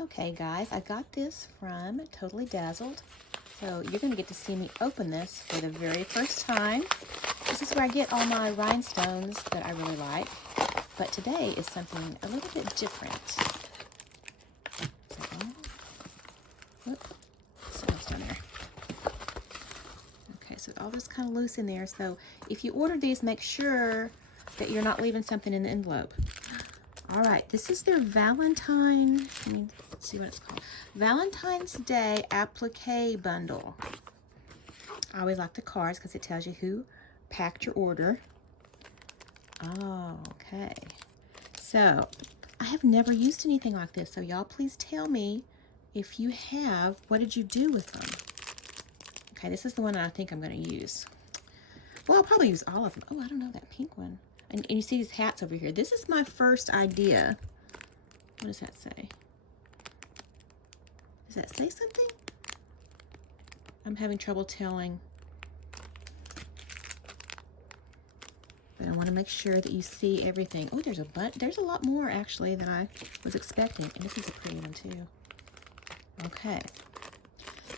Okay guys, I got this from Totally Dazzled. So you're going to get to see me open this for the very first time. This is where I get all my rhinestones that I really like. But today is something a little bit different. Something's down there. Okay, so all this kind of loose in there. So if you order these, make sure that you're not leaving something in the envelope. All right, this is their Valentine, let's see what it's called. Valentine's Day Applique Bundle. I always like the cards because it tells you who packed your order. Oh, okay. So, I have never used anything like this, so y'all please tell me if you have, what did you do with them? Okay, this is the one that I think I'm going to use. Well, I'll probably use all of them. Oh, I don't know, that pink one. And you see these hats over here. This is my first idea. What does that say? Does that say something? I'm having trouble telling. But I want to make sure that you see everything. Oh, there's a lot more actually than I was expecting. And this is a pretty one too. Okay.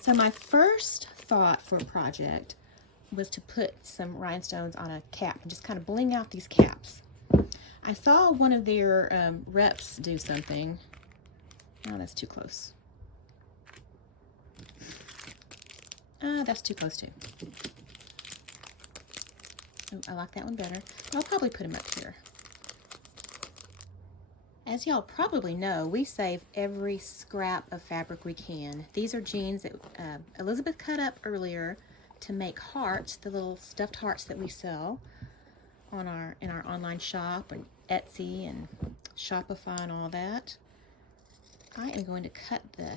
So my first thought for a project was to put some rhinestones on a cap and just kind of bling out these caps. I saw one of their reps do something. Oh, that's too close. That's too close too. Oh, I like that one better. I'll probably put them up here. As y'all probably know, we save every scrap of fabric we can. These are jeans that Elizabeth cut up earlier to make hearts, the little stuffed hearts that we sell on in our online shop and Etsy and Shopify and all that. I am going to cut the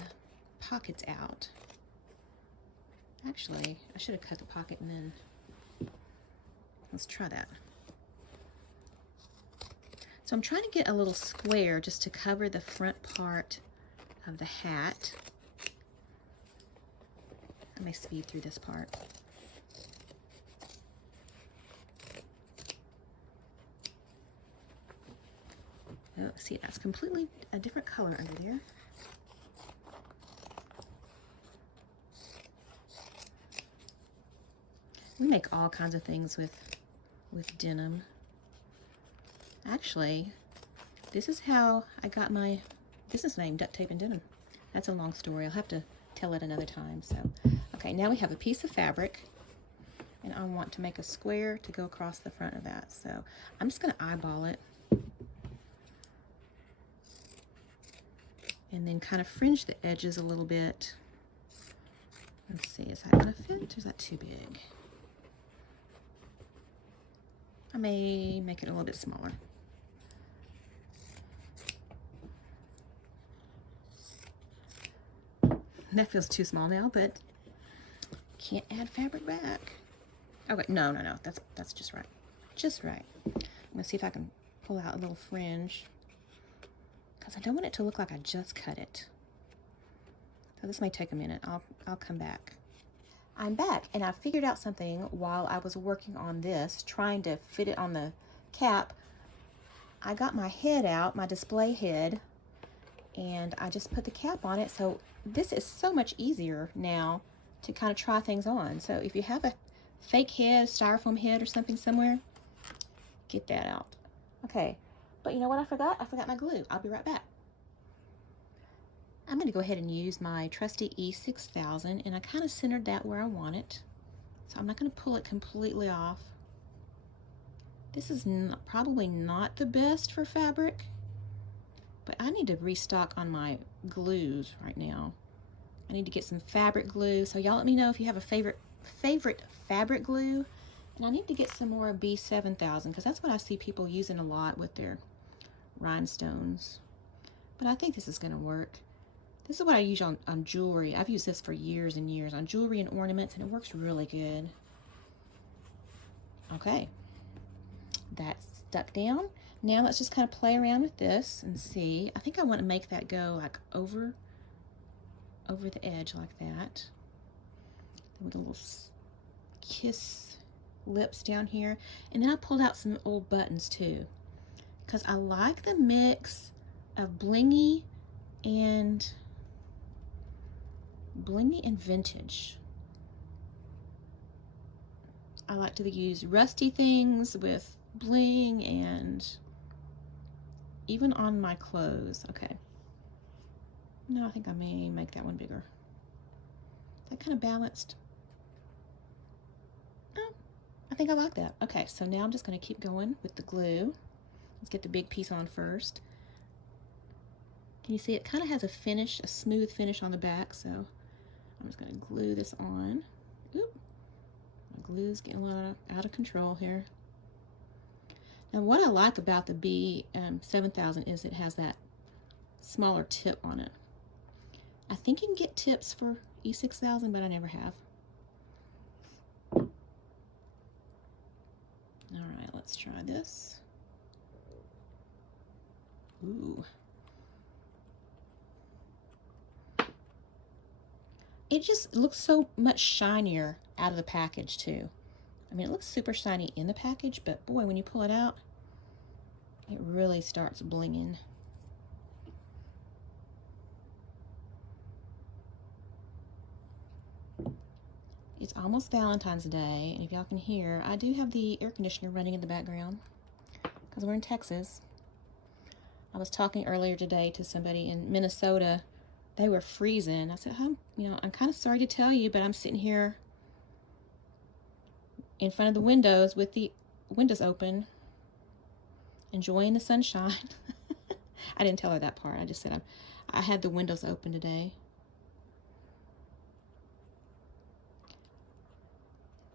pockets out. Actually, I should have cut the pocket and then let's try that. So I'm trying to get a little square just to cover the front part of the hat. I may speed through this part. Oh, see, that's completely a different color under there. We make all kinds of things with denim. Actually, this is how I got my business name, Duct Tape and Denim. That's a long story. I'll have to tell it another time. So, okay, now we have a piece of fabric, and I want to make a square to go across the front of that. So I'm just going to eyeball it, and then kind of fringe the edges a little bit. Let's see, is that going to fit, or is that too big? I may make it a little bit smaller. That feels too small now, but can't add fabric back. Oh wait, no, that's just right. Just right. I'm gonna see if I can pull out a little fringe, because I don't want it to look like I just cut it. So this may take a minute. I'll come back. I'm back, and I figured out something while I was working on this, trying to fit it on the cap. I got my head out, my display head, and I just put the cap on it. So this is so much easier now to kind of try things on. So if you have a fake head, styrofoam head or something somewhere, get that out. Okay, but you know what I forgot? I forgot my glue. I'll be right back. I'm going to go ahead and use my trusty E6000, and I kind of centered that where I want it. So I'm not going to pull it completely off. This is probably not the best for fabric, but I need to restock on my glues right now. I need to get some fabric glue. So y'all let me know if you have a favorite fabric glue. And I need to get some more B7000, because that's what I see people using a lot with their rhinestones. But I think this is going to work. This is what I use on jewelry. I've used this for years and years on jewelry and ornaments, and it works really good. Okay, that's stuck down. Now let's just kind of play around with this and see. I think I want to make that go like over the edge like that. With a little kiss lips down here. And then I pulled out some old buttons too, because I like the mix of blingy and blingy and vintage. I like to use rusty things with bling and even on my clothes. Okay. No, I think I may make that one bigger. Is that kind of balanced? Oh, I think I like that. Okay, so now I'm just going to keep going with the glue. Let's get the big piece on first. Can you see it kind of has a finish, a smooth finish on the back, so I'm just going to glue this on. Oop. My glue's getting a little out of control here. Now what I like about the B7000 is it has that smaller tip on it. I think you can get tips for E6000, but I never have. All right, let's try this. Ooh. It just looks so much shinier out of the package too. I mean, it looks super shiny in the package, but boy, when you pull it out, it really starts blinging. It's almost Valentine's Day, and if y'all can hear, I do have the air conditioner running in the background because we're in Texas. I was talking earlier today to somebody in Minnesota. They were freezing. I said, I'm kind of sorry to tell you, but I'm sitting here in front of the windows with the windows open, enjoying the sunshine. I didn't tell her that part. I just said I had the windows open today.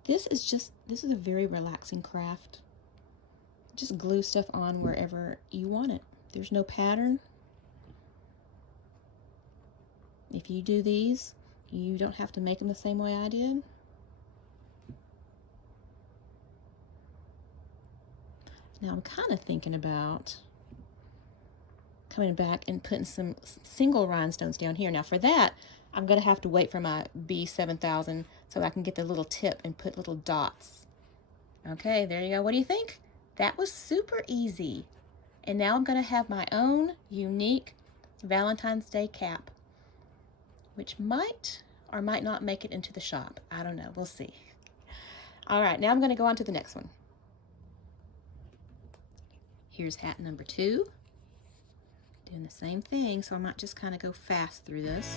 This is a very relaxing craft. Just glue stuff on wherever you want it. There's no pattern. If you do these, you don't have to make them the same way I did. Now I'm kind of thinking about coming back and putting some single rhinestones down here. Now for that, I'm going to have to wait for my B7000 so I can get the little tip and put little dots. Okay, there you go. What do you think? That was super easy. And now I'm going to have my own unique Valentine's Day cap, which might or might not make it into the shop. I don't know. We'll see. All right, now I'm going to go on to the next one. Here's hat number 2. Doing the same thing, so I might just kind of go fast through this.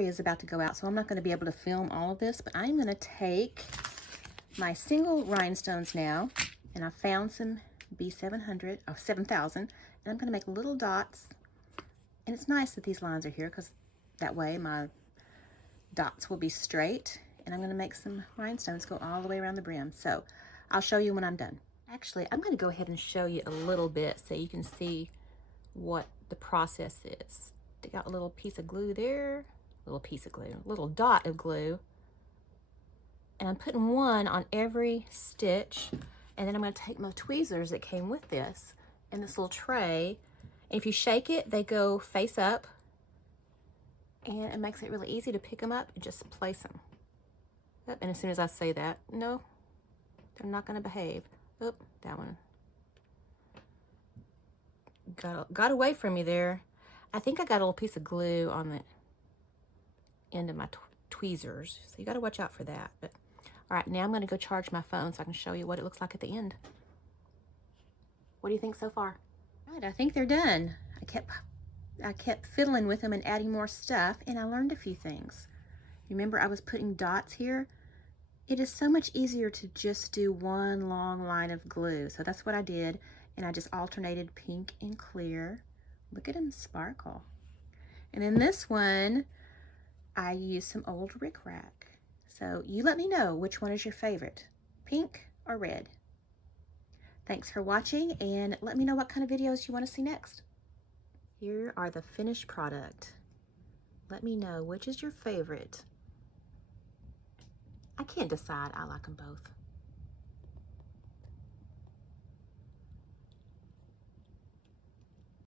Is about to go out, so I'm not going to be able to film all of this, but I'm going to take my single rhinestones now, and I found some B7000, and I'm going to make little dots. And it's nice that these lines are here because that way my dots will be straight, and I'm going to make some rhinestones go all the way around the brim. So I'll show you when I'm done. Actually, I'm going to go ahead and show you a little bit so you can see what the process is. They got a little piece of glue there, little piece of glue, little dot of glue, and I'm putting one on every stitch, and then I'm going to take my tweezers that came with this in this little tray, and if you shake it, they go face up, and it makes it really easy to pick them up and just place them. And as soon as I say that, no, they're not going to behave. Oop, that one got away from me there. I think I got a little piece of glue on the end of my tweezers, so you got to watch out for that. But all right, now I'm going to go charge my phone so I can show you what it looks like at the end. What do you think so far? Right, I think they're done. I kept fiddling with them and adding more stuff, and I learned a few things. Remember, I was putting dots here? It is so much easier to just do one long line of glue. So that's what I did, and I just alternated pink and clear. Look at them sparkle. And then this one, I used some old rickrack. So you let me know which one is your favorite, pink or red. Thanks for watching, and let me know what kind of videos you want to see next. Here are the finished product. Let me know which is your favorite. I can't decide. I like them both.